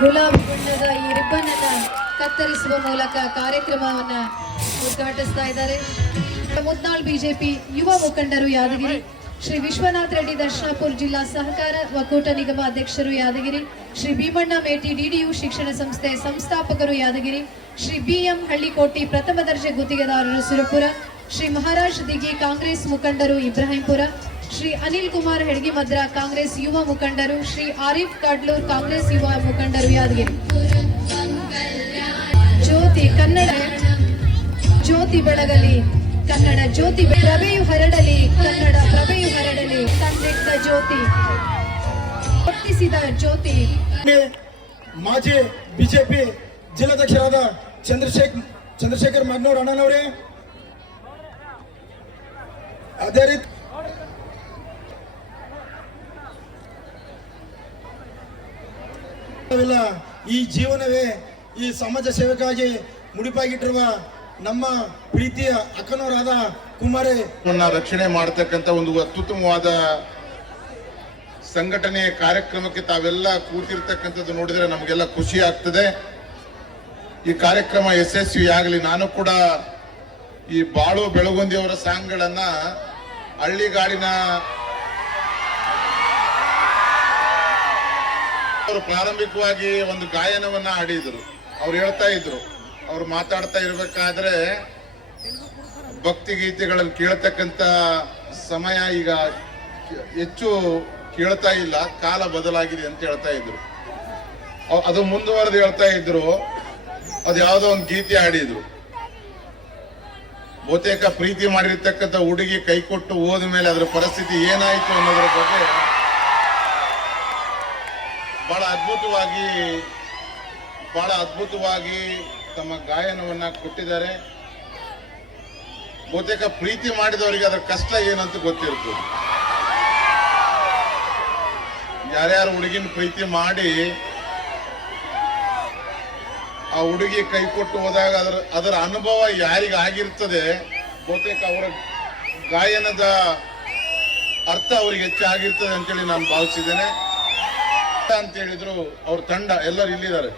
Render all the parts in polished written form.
ಗುಲಾಬಿ ಬಣ್ಣದ ಈ ರಿಬ್ಬನ್ ಅನ್ನ ಕತ್ತರಿಸುವ ಮೂಲಕ ಕಾರ್ಯಕ್ರಮವನ್ನ ಉದ್ಘಾಟಿಸ್ತಾ ಇದ್ದಾರೆ. ಮುದ್ನಾಳ್ ಬಿಜೆಪಿ ಯುವ ಮುಖಂಡರು ಯಾದಗಿರಿ, ಶ್ರೀ ವಿಶ್ವನಾಥ್ ರೆಡ್ಡಿ ದರ್ಶನಾಪುರ ಜಿಲ್ಲಾ ಸಹಕಾರ ಒಕ್ಕೂಟ ನಿಗಮ ಅಧ್ಯಕ್ಷರು ಯಾದಗಿರಿ, ಶ್ರೀ ಭೀಮಣ್ಣ ಮೇಟಿ ಡಿಡಿಯು ಶಿಕ್ಷಣ ಸಂಸ್ಥೆ ಸಂಸ್ಥಾಪಕರು ಯಾದಗಿರಿ, ಶ್ರೀ ಬಿಎಂ ಹಳ್ಳಿಕೋಟಿ ಪ್ರಥಮ ದರ್ಜೆ ಗುತ್ತಿಗೆದಾರರು ಸುರಪುರ, ಶ್ರೀ ಮಹಾರಾಜ್ ದಿಗಿ ಕಾಂಗ್ರೆಸ್ ಮುಖಂಡರು ಇಬ್ರಾಹಿಂಪುರ, ಶ್ರೀ ಅನಿಲ್ ಕುಮಾರ್ ಹೆಡ್ಗಿಮದ್ರ ಕಾಂಗ್ರೆಸ್ ಯುವ ಮುಖಂಡರು, ಶ್ರೀ ಆರಿಫ್ ಕಡ್ಲೂರ್ ಕಾಂಗ್ರೆಸ್ ಯುವ ಮುಖಂಡರು ಯಾದಗಿರಿ. ಜ್ಯೋತಿ ಕನ್ನಡ ಜ್ಯೋತಿ ಬೆಳಗಲಿ, ಕನ್ನಡ ಜ್ಯೋತಿ ಪ್ರಭೆಯು ಹರಡಲಿ, ಕನ್ನಡ ಪ್ರಭೆಯು ಹರಡಲಿ. ತಂದಿಟ್ಟ ಜ್ಯೋತಿ, ಹೊತ್ತಿಸಿದ ಜ್ಯೋತಿ. ಮಾಜಿ ಬಿಜೆಪಿ ಜಿಲ್ಲಾಧ್ಯಕ್ಷರಾದ ಚಂದ್ರಶೇಖರ್ ಮಗ್ನೂರ್ ಅಣ್ಣನವರೇ, ಅದೇ ರೀತಿ ಈ ಜೀವನವೇ ಈ ಸಮಾಜ ಸೇವೆಗಾಗಿ ಮುಡಿಪಾಗಿಟ್ಟಿರುವ ನಮ್ಮ ಪ್ರೀತಿಯ ಅಕ್ಕನವರಾದ ಕುಮಾರಿ ರಕ್ಷಣೆ ಮಾಡತಕ್ಕಂತ ಒಂದು ಅತ್ಯುತ್ತಮವಾದ ಸಂಘಟನೆ ಕಾರ್ಯಕ್ರಮಕ್ಕೆ ತಾವೆಲ್ಲ ಕೂತಿರ್ತಕ್ಕಂಥದ್ದು ನೋಡಿದ್ರೆ ನಮಗೆಲ್ಲ ಖುಷಿ ಆಗ್ತದೆ. ಈ ಕಾರ್ಯಕ್ರಮ ಯಶಸ್ವಿಯಾಗಲಿ. ನಾನು ಕೂಡ ಈ ಬಾಳು ಬೆಳಗುಂದಿಯವರ ಸಾಂಗ್ಗಳನ್ನ ಹಳ್ಳಿಗಾಡಿನ ಅವರು ಪ್ರಾರಂಭಿಕವಾಗಿ ಒಂದು ಗಾಯನವನ್ನ ಹಾಡಿದ್ರು. ಅವ್ರು ಹೇಳ್ತಾ ಇದ್ರು, ಅವ್ರು ಮಾತಾಡ್ತಾ ಇರ್ಬೇಕಾದ್ರೆ ಭಕ್ತಿ ಗೀತೆಗಳನ್ನು ಕೇಳತಕ್ಕಂತ ಸಮಯ ಈಗ ಹೆಚ್ಚು ಕೇಳ್ತಾ ಇಲ್ಲ, ಕಾಲ ಬದಲಾಗಿದೆ ಅಂತ ಹೇಳ್ತಾ ಇದ್ರು. ಅದು ಮುಂದುವರೆದು ಹೇಳ್ತಾ ಇದ್ರು, ಅದು ಯಾವುದೋ ಒಂದು ಗೀತೆ ಹಾಡಿದ್ರು. ಬಹುತೇಕ ಪ್ರೀತಿ ಮಾಡಿರ್ತಕ್ಕಂಥ ಹುಡುಗಿ ಕೈ ಕೊಟ್ಟು ಹೋದ ಮೇಲೆ ಅದರ ಪರಿಸ್ಥಿತಿ ಏನಾಯ್ತು ಅನ್ನೋದ್ರ ಬಗ್ಗೆ ಬಹಳ ಅದ್ಭುತವಾಗಿ ತಮ್ಮ ಗಾಯನವನ್ನ ಕೊಟ್ಟಿದ್ದಾರೆ. ಬಹುತೇಕ ಪ್ರೀತಿ ಮಾಡಿದವರಿಗೆ ಅದರ ಕಷ್ಟ ಏನಂತ ಗೊತ್ತಿರ್ತದೆ. ಯಾರ್ಯಾರು ಹುಡುಗಿನ ಪ್ರೀತಿ ಮಾಡಿ ಆ ಹುಡುಗಿ ಕೈ ಕೊಟ್ಟು ಹೋದಾಗ ಅದರ ಅನುಭವ ಯಾರಿಗಾಗಿರ್ತದೆ, ಬಹುತೇಕ ಅವರ ಗಾಯನದ ಅರ್ಥ ಅವ್ರಿಗೆ ಹೆಚ್ಚಾಗಿರ್ತದೆ ಅಂತೇಳಿ ನಾನು ಭಾವಿಸಿದ್ದೇನೆ ಅಂತ ಹೇಳಿದ್ರು. ಅವ್ರ ತಂಡ ಎಲ್ಲರೂ ಇಲ್ಲಿದ್ದಾರೆ,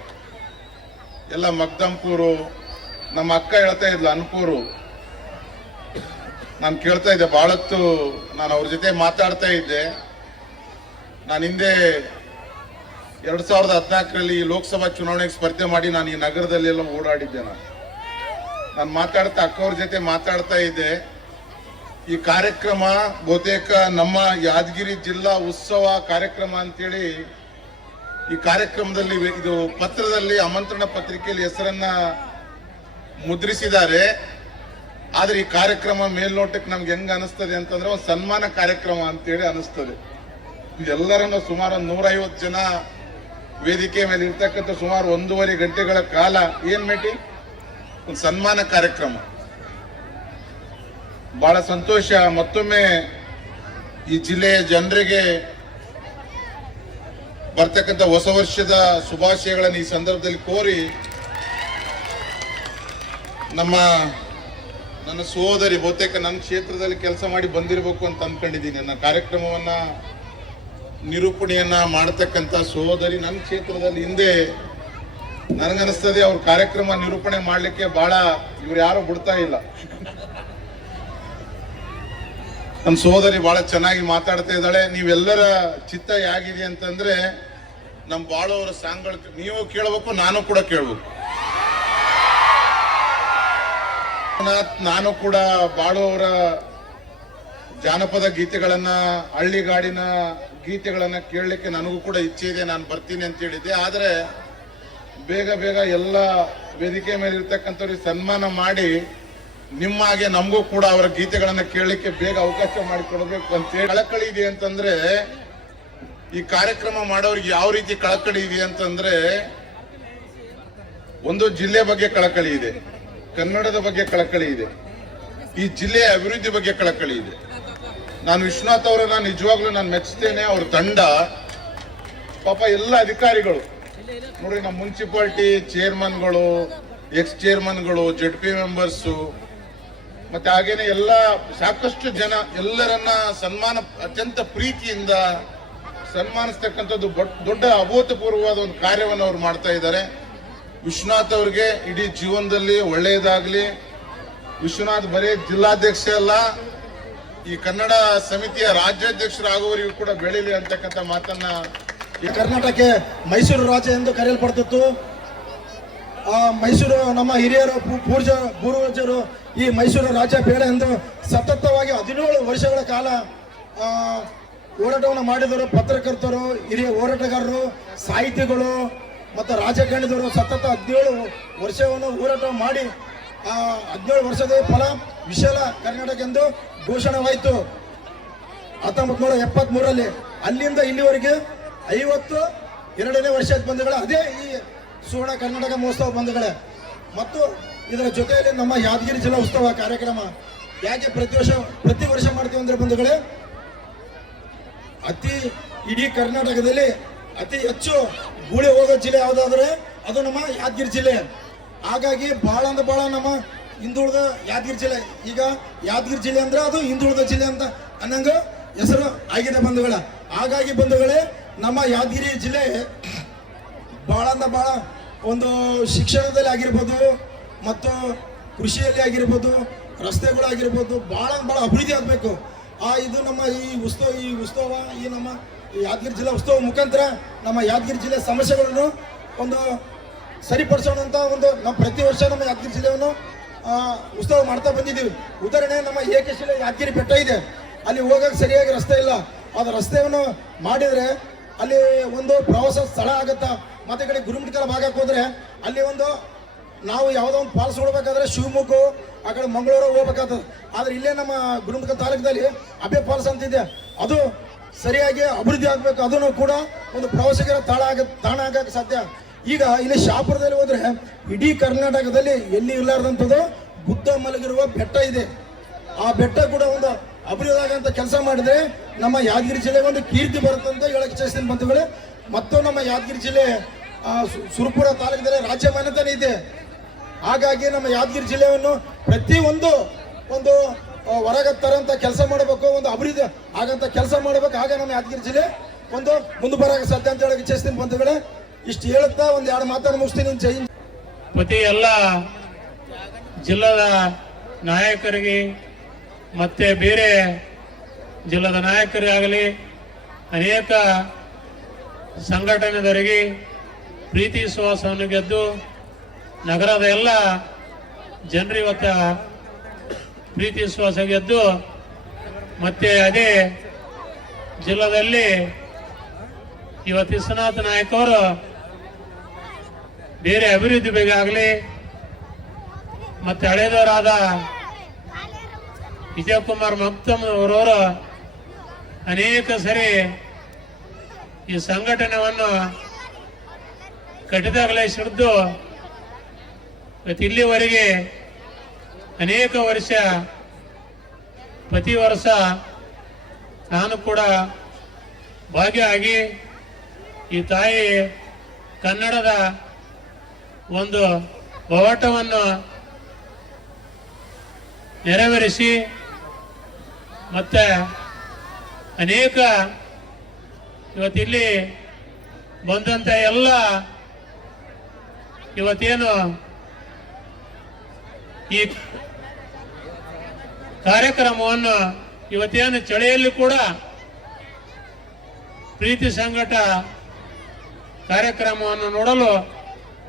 ಎಲ್ಲ ಮಗ್ದಂಪೂರು, ನಮ್ಮ ಅಕ್ಕ ಹೇಳ್ತಾ ಇದ್ಲು ಅನ್ಪೂರು. ನಾನು ಕೇಳ್ತಾ ಇದ್ದೆ ಬಹಳತ್ತು, ನಾನು ಅವ್ರ ಜೊತೆ ಮಾತಾಡ್ತಾ ಇದ್ದೆ. ನಾನು ಹಿಂದೆ 2014ರಲ್ಲಿ ಲೋಕಸಭಾ ಚುನಾವಣೆಗೆ ಸ್ಪರ್ಧೆ ಮಾಡಿ ನಾನು ಈ ನಗರದಲ್ಲಿ ಎಲ್ಲ ಓಡಾಡಿದ್ದೆ. ನಾನು ಮಾತಾಡ್ತಾ ಅಕ್ಕವ್ರ ಜೊತೆ ಮಾತಾಡ್ತಾ ಇದ್ದೆ. ಈ ಕಾರ್ಯಕ್ರಮ ಬಹುತೇಕ ನಮ್ಮ ಯಾದಗಿರಿ ಜಿಲ್ಲಾ ಉತ್ಸವ ಕಾರ್ಯಕ್ರಮ ಅಂತೇಳಿ ಈ ಕಾರ್ಯಕ್ರಮದಲ್ಲಿ ಇದು ಪತ್ರದಲ್ಲಿ ಆಮಂತ್ರಣ ಪತ್ರಿಕೆಯಲ್ಲಿ ಹೆಸರನ್ನ ಮುದ್ರಿಸಿದ್ದಾರೆ. ಆದ್ರೆ ಈ ಕಾರ್ಯಕ್ರಮ ಮೇಲ್ನೋಟಕ್ಕೆ ನಮ್ಗೆ ಹೆಂಗ ಅನಿಸ್ತದೆ ಅಂತಂದ್ರೆ ಒಂದು ಸನ್ಮಾನ ಕಾರ್ಯಕ್ರಮ ಅಂತೇಳಿ ಅನಿಸ್ತದೆ. ಎಲ್ಲರನ್ನ ಸುಮಾರು 150 ಜನ ವೇದಿಕೆ ಮೇಲೆ ಇರ್ತಕ್ಕಂಥ ಸುಮಾರು 1.5 ಗಂಟೆಗಳ ಕಾಲ ಏನ್ ಮೇಟಿ ಒಂದು ಸನ್ಮಾನ ಕಾರ್ಯಕ್ರಮ. ಬಹಳ ಸಂತೋಷ. ಮತ್ತೊಮ್ಮೆ ಈ ಜಿಲ್ಲೆಯ ಜನರಿಗೆ ಬರ್ತಕ್ಕಂಥ ಹೊಸ ವರ್ಷದ ಶುಭಾಶಯಗಳನ್ನು ಈ ಸಂದರ್ಭದಲ್ಲಿ ಕೋರಿ ನನ್ನ ಸಹೋದರಿ ಬಹುತೇಕ ನನ್ನ ಕ್ಷೇತ್ರದಲ್ಲಿ ಕೆಲಸ ಮಾಡಿ ಬಂದಿರಬೇಕು ಅಂತ ಅನ್ಕೊಂಡಿದ್ದೀನಿ. ನನ್ನ ಕಾರ್ಯಕ್ರಮವನ್ನ ನಿರೂಪಣೆಯನ್ನ ಮಾಡತಕ್ಕಂಥ ಸಹೋದರಿ ನನ್ನ ಕ್ಷೇತ್ರದಲ್ಲಿ ಹಿಂದೆ ನನಗನ್ನಿಸ್ತದೆ ಅವ್ರ ಕಾರ್ಯಕ್ರಮ ನಿರೂಪಣೆ ಮಾಡ್ಲಿಕ್ಕೆ ಬಹಳ ಇವ್ರು ಯಾರು ಬಿಡ್ತಾ ಇಲ್ಲ. ನನ್ನ ಸಹೋದರಿ ಬಹಳ ಚೆನ್ನಾಗಿ ಮಾತಾಡ್ತಾ ಇದ್ದಾಳೆ. ನೀವೆಲ್ಲರ ಚಿತ್ತ ಹೇಗಿದೆ ಅಂತಂದ್ರೆ ನಮ್ಮ ಬಾಳು ಅವರ ಸಾಂಗ್ಗಳು ನೀವು ಕೇಳಬೇಕು, ನಾನು ಕೂಡ ಕೇಳಬೇಕು. ನಾನು ಕೂಡ ಬಾಳು ಅವರ ಜಾನಪದ ಗೀತೆಗಳನ್ನ, ಹಳ್ಳಿಗಾಡಿನ ಗೀತೆಗಳನ್ನ ಕೇಳಲಿಕ್ಕೆ ನನಗೂ ಕೂಡ ಇಚ್ಛೆ ಇದೆ. ನಾನು ಬರ್ತೀನಿ ಅಂತ ಹೇಳಿದ್ದೆ. ಆದ್ರೆ ಬೇಗ ಎಲ್ಲ ವೇದಿಕೆ ಮೇಲೆ ಇರ್ತಕ್ಕಂಥವ್ರಿಗೆ ಸನ್ಮಾನ ಮಾಡಿ ನಿಮ್ಮ ಹಾಗೆ ನಮಗೂ ಕೂಡ ಅವರ ಗೀತೆಗಳನ್ನ ಕೇಳಲಿಕ್ಕೆ ಬೇಗ ಅವಕಾಶ ಮಾಡಿಕೊಡ್ಬೇಕು ಅಂತ ಹೇಳಿ ಕಳಕಳಿ ಇದೆ. ಅಂತಂದ್ರೆ ಈ ಕಾರ್ಯಕ್ರಮ ಮಾಡೋರಿಗೆ ಯಾವ ರೀತಿ ಕಳಕಳಿ ಇದೆ ಅಂತಂದ್ರೆ, ಒಂದು ಜಿಲ್ಲೆ ಬಗ್ಗೆ ಕಳಕಳಿ ಇದೆ, ಕನ್ನಡದ ಬಗ್ಗೆ ಕಳಕಳಿ ಇದೆ, ಈ ಜಿಲ್ಲೆಯ ಅಭಿವೃದ್ಧಿ ಬಗ್ಗೆ ಕಳಕಳಿ ಇದೆ. ನಾನು ವಿಶ್ವನಾಥ್ ಅವರನ್ನ ನಿಜವಾಗ್ಲೂ ನಾನು ಮೆಚ್ಚಿಸ್ತೇನೆ. ಅವ್ರ ತಂಡ ಪಾಪ ಎಲ್ಲ ಅಧಿಕಾರಿಗಳು ನೋಡ್ರಿ, ನಮ್ಮ ಮುನ್ಸಿಪಾಲಿಟಿ ಚೇರ್ಮನ್ಗಳು, ಎಕ್ಸ್ ಚೇರ್ಮನ್ಗಳು, ZP ಮೆಂಬರ್ಸು, ಮತ್ತೆ ಹಾಗೇನೆ ಎಲ್ಲ ಸಾಕಷ್ಟು ಜನ ಎಲ್ಲರನ್ನ ಸನ್ಮಾನ ಅತ್ಯಂತ ಪ್ರೀತಿಯಿಂದ ಸನ್ಮಾನಿಸ್ತಕ್ಕಂಥದ್ದು ದೊಡ್ಡ ಅಭೂತಪೂರ್ವವಾದ ಒಂದು ಕಾರ್ಯವನ್ನು ಅವ್ರು ಮಾಡ್ತಾ ಇದ್ದಾರೆ. ವಿಶ್ವನಾಥ್ ಅವ್ರಿಗೆ ಇಡೀ ಜೀವನದಲ್ಲಿ ಒಳ್ಳೆಯದಾಗಲಿ. ವಿಶ್ವನಾಥ್ ಬರೀ ಜಿಲ್ಲಾಧ್ಯಕ್ಷ ಅಲ್ಲ, ಈ ಕನ್ನಡ ಸಮಿತಿಯ ರಾಜ್ಯಾಧ್ಯಕ್ಷರಾಗುವವರೆಗೂ ಕೂಡ ಬೆಳೀಲಿ ಅಂತಕ್ಕಂಥ ಮಾತನ್ನ ಈ ಕರ್ನಾಟಕಕ್ಕೆ ಮೈಸೂರು ರಾಜ್ಯ ಎಂದು ಕರೆಯಲ್ಪಡ್ತಿತ್ತು. ಮೈಸೂರು ನಮ್ಮ ಹಿರಿಯರು ಪೂರ್ವಜರು ಈ ಮೈಸೂರು ರಾಜ್ಯ ಬೇಡ ಎಂದು ಸತತವಾಗಿ 17 ವರ್ಷಗಳ ಕಾಲ ಹೋರಾಟವನ್ನು ಮಾಡಿದರು. ಪತ್ರಕರ್ತರು, ಹಿರಿಯ ಹೋರಾಟಗಾರರು, ಸಾಹಿತಿಗಳು ಮತ್ತು ರಾಜಕಾರಣಿದವರು ಸತತ 17 ವರ್ಷವನ್ನು ಹೋರಾಟ ಮಾಡಿ 17 ವರ್ಷದ ಫಲ ವಿಶಾಲ ಕರ್ನಾಟಕ ಎಂದು ಘೋಷಣೆವಾಯಿತು 1973ರಲ್ಲಿ. ಅಲ್ಲಿಂದ ಇಲ್ಲಿವರೆಗೆ 52ನೇ ವರ್ಷ ಬಂಧುಗಳೇ. ಅದೇ ಈ ಸುವರ್ಣ ಕರ್ನಾಟಕ ಮಹೋತ್ಸವ ಬಂಧುಗಳೇ. ಮತ್ತು ಇದರ ಜೊತೆಯಲ್ಲಿ ನಮ್ಮ ಯಾದಗಿರಿ ಜಿಲ್ಲಾ ಉತ್ಸವ ಕಾರ್ಯಕ್ರಮ ಯಾಕೆ ಪ್ರತಿ ವರ್ಷ ಮಾಡ್ತೀವಿ ಅಂದ್ರೆ ಬಂಧುಗಳೇ, ಇಡೀ ಕರ್ನಾಟಕದಲ್ಲಿ ಅತಿ ಹೆಚ್ಚು ಗೂಳಿ ಹೋಗೋ ಜಿಲ್ಲೆ ಯಾವುದಾದ್ರೆ ಅದು ನಮ್ಮ ಯಾದಗಿರಿ ಜಿಲ್ಲೆ. ಹಾಗಾಗಿ ಬಹಳ ನಮ್ಮ ಹಿಂದುಳಿದ ಯಾದಗಿರಿ ಜಿಲ್ಲೆ. ಈಗ ಯಾದಗಿರಿ ಜಿಲ್ಲೆ ಅಂದ್ರೆ ಅದು ಹಿಂದುಳಿದ ಜಿಲ್ಲೆ ಅಂತ ಅನ್ನಂಗ ಹೆಸರು ಆಗಿದೆ ಬಂಧುಗಳ. ಹಾಗಾಗಿ ಬಂಧುಗಳೇ, ನಮ್ಮ ಯಾದಗಿರಿ ಜಿಲ್ಲೆ ಬಹಳ ಒಂದು ಶಿಕ್ಷಣದಲ್ಲಿ ಆಗಿರ್ಬೋದು ಮತ್ತು ಕೃಷಿಯಲ್ಲಿ ಆಗಿರ್ಬೋದು, ರಸ್ತೆಗಳಾಗಿರ್ಬೋದು, ಬಹಳ ಅಭಿವೃದ್ಧಿ ಆಗಬೇಕು. ಇದು ನಮ್ಮ ಈ ಉತ್ಸವ ಈ ನಮ್ಮ ಯಾದಗಿರಿ ಜಿಲ್ಲಾ ಉತ್ಸವ ಮುಖಾಂತರ ನಮ್ಮ ಯಾದಗಿರಿ ಜಿಲ್ಲೆ ಸಮಸ್ಯೆಗಳನ್ನು ಒಂದು ಸರಿಪಡಿಸೋಣ ಅಂತ ನಾವು ಪ್ರತಿ ವರ್ಷ ನಮ್ಮ ಯಾದಗಿರಿ ಜಿಲ್ಲೆಯನ್ನು ಉತ್ಸವ ಮಾಡ್ತಾ ಬಂದಿದ್ದೀವಿ. ಉದಾಹರಣೆ, ನಮ್ಮ ಏಕಶಿಲೆ ಯಾದಗಿರಿ ಬೆಟ್ಟ ಇದೆ, ಅಲ್ಲಿ ಹೋಗಕ್ಕೆ ಸರಿಯಾಗಿ ರಸ್ತೆ ಇಲ್ಲ. ಅದು ರಸ್ತೆಯನ್ನು ಮಾಡಿದರೆ ಅಲ್ಲಿ ಒಂದು ಪ್ರವಾಸ ಸ್ಥಳ ಆಗುತ್ತಾ. ಮತ್ತೆ ಈ ಕಡೆ ಗುರುಮಿಟ್ಕಲ ಭಾಗಕ್ಕೆ ಹೋದ್ರೆ ಅಲ್ಲಿ ನಾವು ಯಾವುದೋ ಒಂದು ಫಾಲ್ಸ್ ನೋಡ್ಬೇಕಾದ್ರೆ ಶಿವಮೊಗ್ಗ ಆ ಕಡೆ ಮಂಗಳೂರು ಹೋಗ್ಬೇಕಾಗ್ತದೆ. ಆದ್ರೆ ಇಲ್ಲೇ ನಮ್ಮ ಗುರುಮಿಟ್ಕಲ ತಾಲೂಕದಲ್ಲಿ ಅಬ್ಬೆ ಫಾಲ್ಸ್ ಅಂತಿದೆ, ಅದು ಸರಿಯಾಗಿ ಅಭಿವೃದ್ಧಿ ಆಗಬೇಕು. ಅದನ್ನು ಕೂಡ ಒಂದು ಪ್ರವಾಸಿಗರ ತಾಣ ಆಗಕ್ಕೆ ಸಾಧ್ಯ. ಈಗ ಇಲ್ಲಿ ಶಾಪುರದಲ್ಲಿ ಹೋದ್ರೆ ಇಡೀ ಕರ್ನಾಟಕದಲ್ಲಿ ಎಲ್ಲಿ ಇರಲಾರ್ದಂಥದ್ದು ಬುದ್ಧ ಮಲಗಿರುವ ಬೆಟ್ಟ ಇದೆ. ಆ ಬೆಟ್ಟ ಕೂಡ ಒಂದು ಅಭಿವೃದ್ಧಿ ಆಗಂತ ಕೆಲಸ ಮಾಡಿದ್ರೆ ನಮ್ಮ ಯಾದಗಿರಿ ಜಿಲ್ಲೆಗೆ ಒಂದು ಕೀರ್ತಿ ಬರುತ್ತೆ ಅಂತ ಹೇಳಕ್ ಇಚ್ಛಿಸ್ತೀನಿ ಬಂಧುಗಳೇ. ಮತ್ತು ನಮ್ಮ ಯಾದಗಿರಿ ಜಿಲ್ಲೆ ಸುರಪುರ ತಾಲೂಕದಲ್ಲಿ ರಾಜ್ಯ ಮಾನ್ಯತೆನೇ ಇದೆ. ಹಾಗಾಗಿ ನಮ್ಮ ಯಾದಗಿರಿ ಜಿಲ್ಲೆಯನ್ನು ಪ್ರತಿ ಒಂದು ಹೊರಗೆ ತರಂತ ಕೆಲಸ ಮಾಡಬೇಕು, ಒಂದು ಅಭಿವೃದ್ಧಿ ಆಗಂತ ಕೆಲಸ ಮಾಡಬೇಕು. ಆಗ ನಮ್ಮ ಯಾದಗಿರಿ ಜಿಲ್ಲೆ ಒಂದು ಮುಂದೆ ಬರೋಕೆ ಸಾಧ್ಯ ಅಂತ ಹೇಳಕ್ ಇಚ್ಛಿಸ್ತೀನಿ ಬಂಧುಗಳೇ. ಇಷ್ಟು ಹೇಳುತ್ತಾ ಒಂದು 2 ಮಾತನ್ನು ಮುಗಿಸ್ತೀನಿ. ಜೈ ಹಿಂದ್. ಪ್ರತಿ ಎಲ್ಲ ಜಿಲ್ಲಾದ ನಾಯಕರಿಗೆ ಮತ್ತೆ ಬೇರೆ ಜಿಲ್ಲಾದ ನಾಯಕರಾಗಲಿ ಅನೇಕ ಸಂಘಟನೆದವರಿಗೆ ಪ್ರೀತಿ ವಿಶ್ವಾಸವನ್ನು ಗೆದ್ದು ನಗರದ ಎಲ್ಲ ಜನರು ಇವತ್ತ ಪ್ರೀತಿ ವಿಶ್ವಾಸ ಗೆದ್ದು ಮತ್ತೆ ಅದೇ ಜಿಲ್ಲಾದಲ್ಲಿ ಇವತ್ತು ವಿಶ್ವನಾಥ ನಾಯಕ್ ಅವರು ಬೇರೆ ಅಭಿವೃದ್ಧಿ ಬಗ್ಗೆ ಆಗಲಿ ಮತ್ತೆ ಹಳೆದವರಾದ ವಿಜಯಕುಮಾರ್ ಮಕ್ತಮ್ ಅವರವರು ಅನೇಕ ಸರಿ ಈ ಸಂಘಟನೆಯನ್ನು ಕಟ್ಟಿದಾಗಲೇ ಹಿಡಿದು ಇವತ್ತು ಇಲ್ಲಿವರೆಗೆ ಅನೇಕ ವರ್ಷ ಪ್ರತಿ ವರ್ಷ ನಾನು ಕೂಡ ಭಾಗಿಯಾಗಿ ಈ ತಾಯಿ ಕನ್ನಡದ ಒಂದು ಹೋರಾಟವನ್ನು ನೆರವೇರಿಸಿ ಮತ್ತೆ ಅನೇಕ ಇವತ್ತಿಲ್ಲಿ ಬಂದಂತ ಎಲ್ಲ ಇವತ್ತೇನು ಈ ಕಾರ್ಯಕ್ರಮವನ್ನು ಇವತ್ತೇನು ಚಳಿಯಲ್ಲಿ ಕೂಡ ಪ್ರೀತಿ ಸಂಘಟ ಕಾರ್ಯಕ್ರಮವನ್ನು ನೋಡಲು